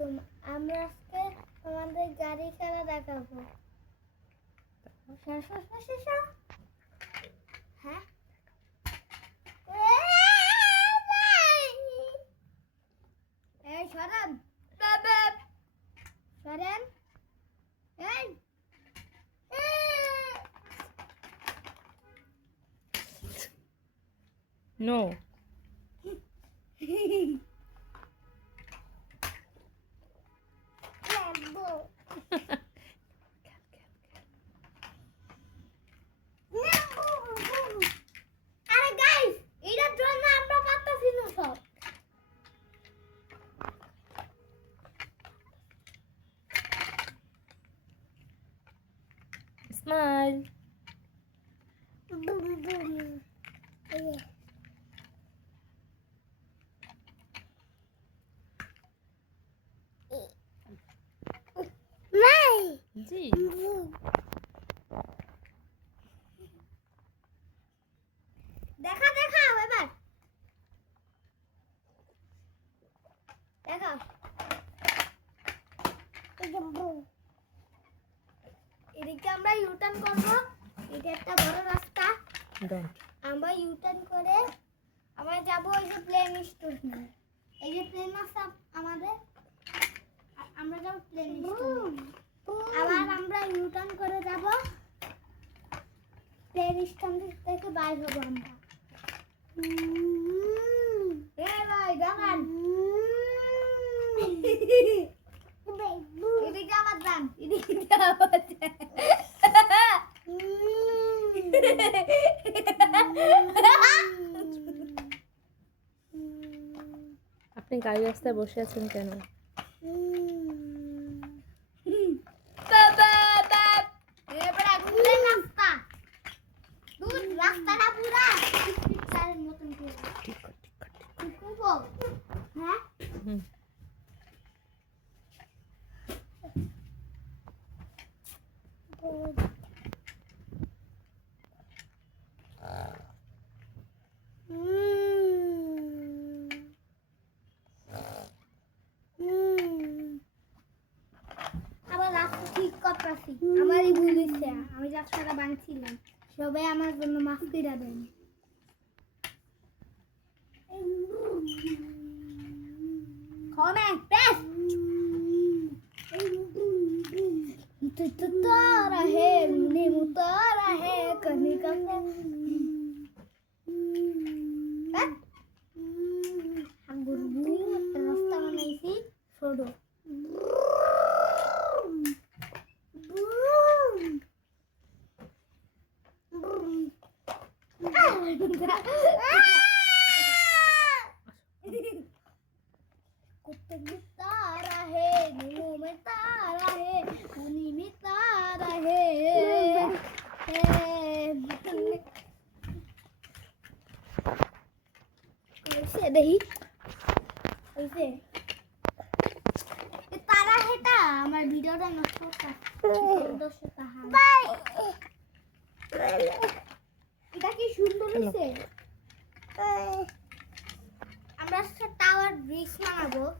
আলাইকুম। আমরা আজকে আমাদের গাড়ি খেলা দেখাবো। হ্যাঁ এই সরেন সরেন এই No. আরে গাইস এটার জন্য আমরা পারতেছি না সব। Smile. জি। দেখা দেখা এবার দেখা এদিকে আমরা ইউটার্ন করবো। এটা একটা বড় রাস্তা। Don't. আমরা ইউটার্ন করে আমরা যাব ওই যে প্লেন স্টেশন। এই যে প্লেন আছে আমাদের আমরা যাব প্লেন স্টেশন। আবার আমরা ইউটার্ন করে যাব প্লেন স্টেশন থেকে বাইর হব আমরা। এই ভাই দেখেন এদিকে আবার যান এদিকে আবার যান। আপনি গাড়ি রাস্তায় বসে আছেন কেন? এবারে ঘুরে রাস্তা দূর রাস্তাটা পুরা পিকচারের মতন করে ঠিক কর, ঠিক কর, ঠিক কর। কুকুবো হ্যাঁ হুম। আবার রাস্তা ঠিক করতেছি আমারই ভুল হয়েছে আমি রাস্তাটা বানছিলাম সবাই আমার জন্য মাফ করে দেন ক্ষমে বেশ तारा है मुने मुतारा है करने का हम गुरु रास्ता बनाइছি छोड़ो कुत्ते में तारा है मुंह में तारा है मुनी में तारा है कैसे दही कैसे ये तारा है ता हमारे वीडियो टा नष्ट करता दोस्त कहा बाय এটা কি সুন্দর হইছে আমরা টাওয়ার ব্রিজ বানাবো